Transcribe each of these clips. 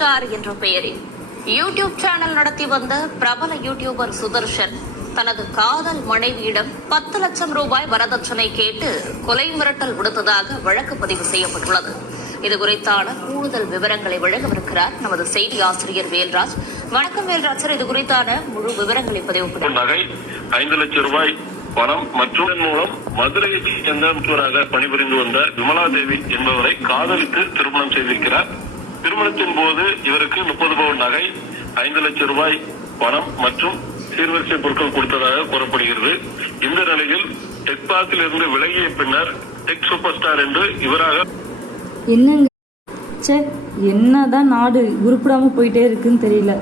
Star என்ற பெயரில் YouTube channel நடத்தி வந்த பிரபல யூடியூபர் சுதர்ஷன் தனது காதல் மனைவியிடம் 10 லட்சம் ரூபாய் வரதட்சணை கேட்டு கொலை மிரட்டல் விடுத்ததாக வழக்கு பதிவு செய்யப்பட்டுள்ளது. இதுகுறித்தான கூடுதல் விவரங்களை வழங்கவிருக்கிறார் நமது செய்தி ஆசிரியர் வேல்ராஜ். வணக்கம் வேல்ராஜ் சார், இது குறித்தான முழு விவரங்களை பதிவு நகை 5 லட்சம் ரூபாய் பணம் மற்றும் மூலம் மதுரையைச் சேர்ந்த மருத்துவராக பணிபுரிந்து வந்த விமலா தேவி என்பவரை காதலித்து திருமணம் செய்திருக்கிறார். திருமணத்தின் போது இவருக்கு 30 பவுன் நகை, 5 லட்சம் ரூபாய் பணம் மற்றும் சீர்வரிசை பொருட்கள் கொடுத்ததாக கூறப்படுகிறது. இந்த நிலையில் டெக்பாஸில் இருந்து விலகிய பின்னர் டெக் சூப்பர் ஸ்டார் என்று இவராக என்னதான் நாடு உருப்படாம போயிட்டே இருக்குன்னு தெரியல.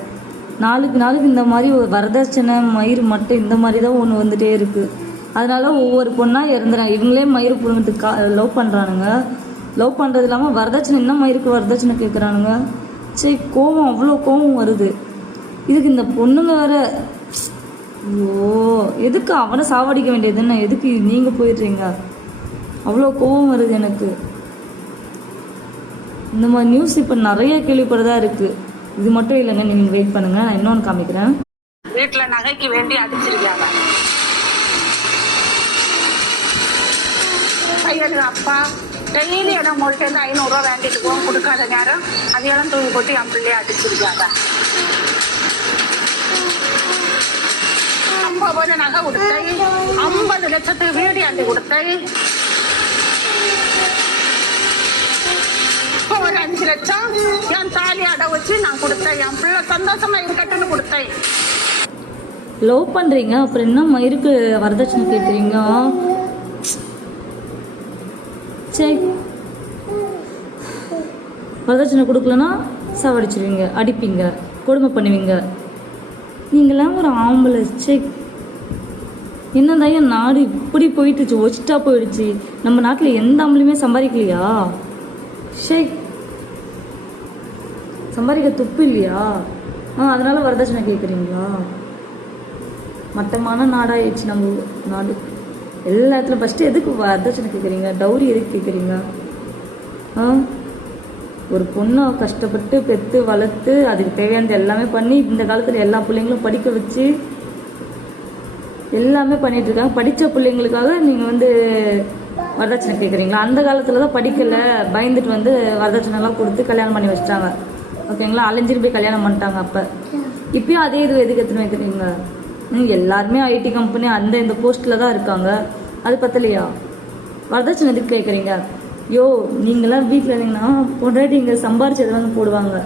நாளுக்கு நாளுக்கு இந்த மாதிரி ஒரு வரதட்சணை மயிர் மட்டும் இந்த மாதிரி தான் ஒன்று வந்துட்டே இருக்கு. அதனால ஒவ்வொரு பொண்ணா இறந்துறாங்க. இவங்களே மயிர் புடுங்கிறதுக்கு லவ் பண்றானுங்க. லவ் பண்ணுறது இல்லாமல் வரதட்சணை இன்னும் மயிருக்கு வரதட்சணை கேட்குறானுங்க. சரி, கோவம் அவ்வளோ கோவம் வருது. இதுக்கு இந்த பொண்ணுங்க வேற, ஐயோ எதுக்கு அவனை சாவடிக்க வேண்டியதுன்னு எதுக்கு நீங்கள் போயிடுறீங்க? அவ்வளோ கோவம் வருது எனக்கு. இந்த மாதிரி நியூஸ் இப்போ நிறைய கேள்விப்படதா இருக்கு. இது மட்டும் இல்லைங்க, நீங்கள் வெயிட் பண்ணுங்க, நான் இன்னொன்று காமிக்கிறேன். வீட்டில் நகைக்கு வேண்டி அடிச்சிருக்காங்க. பையனுக்கு அப்பா டெய்லி இடம் உங்கள்கிட்ட இருந்து 500 ரூபா வேண்டிட்டு போவோம், கொடுக்காத நேரம் அதையெல்லாம் தூக்கி போட்டு என் பிள்ளைய அடிச்சிருக்காங்க. 50 நகை கொடுத்தேன், 50 லட்சத்துக்கு வீடு ஆண்டி கொடுத்தேன். ஒரு 5 லட்சம் என் தாலி அடை வச்சு நான் கொடுத்தேன். என் பிள்ளை சந்தோஷமா இருக்கட்டும்னு கொடுத்தேன். லவ் பண்றீங்க, அப்புறம் என்ன மயிருக்கு வரதட்சணை கேட்குறீங்க? சரி, வரதட்சணை கொடுக்கலன்னா சாவடிச்சிருவீங்க, அடிப்பீங்க, கொடுமை பண்ணுவீங்க. நீங்களாம் ஒரு ஆம்பளை. செக் என்னதான் நாடு இப்படி போயிட்டுச்சு, ஒச்சிட்டா போயிடுச்சு. நம்ம நாட்டில் எந்த ஆம்பளையுமே சம்பாதிக்கலையா? ஷேக் சம்பாதிக்க துப்பு இல்லையா? அதனால வரதட்சணை கேட்குறீங்களா? மட்டமான நாடாயிடுச்சு நம்ம நாடு. எல்லா இடத்துல ஃபஸ்ட்டு எதுக்கு வரதட்சணை கேட்குறீங்க? டவுரி எதுக்கு கேட்குறீங்க? ஒரு பொண்ணை கஷ்டப்பட்டு பெற்று வளர்த்து அதுக்கு தேவையானது எல்லாமே பண்ணி இந்த காலத்தில் எல்லா பிள்ளைங்களும் படிக்க வச்சு எல்லாமே பண்ணிட்டு இருக்காங்க. படித்த பிள்ளைங்களுக்காக நீங்கள் வரதட்சணை கேட்குறீங்களா? அந்த காலத்தில் தான் படிக்கலை, பயந்துட்டு வரதட்சணைலாம் கொடுத்து கல்யாணம் பண்ணி வச்சிட்டாங்க. ஓகேங்களா? அலைஞ்சிட்டு போய் கல்யாணம் பண்ணிட்டாங்க. அப்போ இப்பயும் அதே இது எதுக்கு எடுத்துன்னு வைக்கிறீங்க? எல்லாருமே ஐடி கம்பெனி அந்த இந்த போஸ்ட்டில் தான் இருக்காங்க. அது பத்தலையா? வரதட்சணை எதுக்கு கேட்குறீங்க? யோ, நீங்களாம் வீட்டில் இருந்தீங்கன்னா பொண்டாட்டி இங்கே சம்பாரிச்சது போடுவாங்க.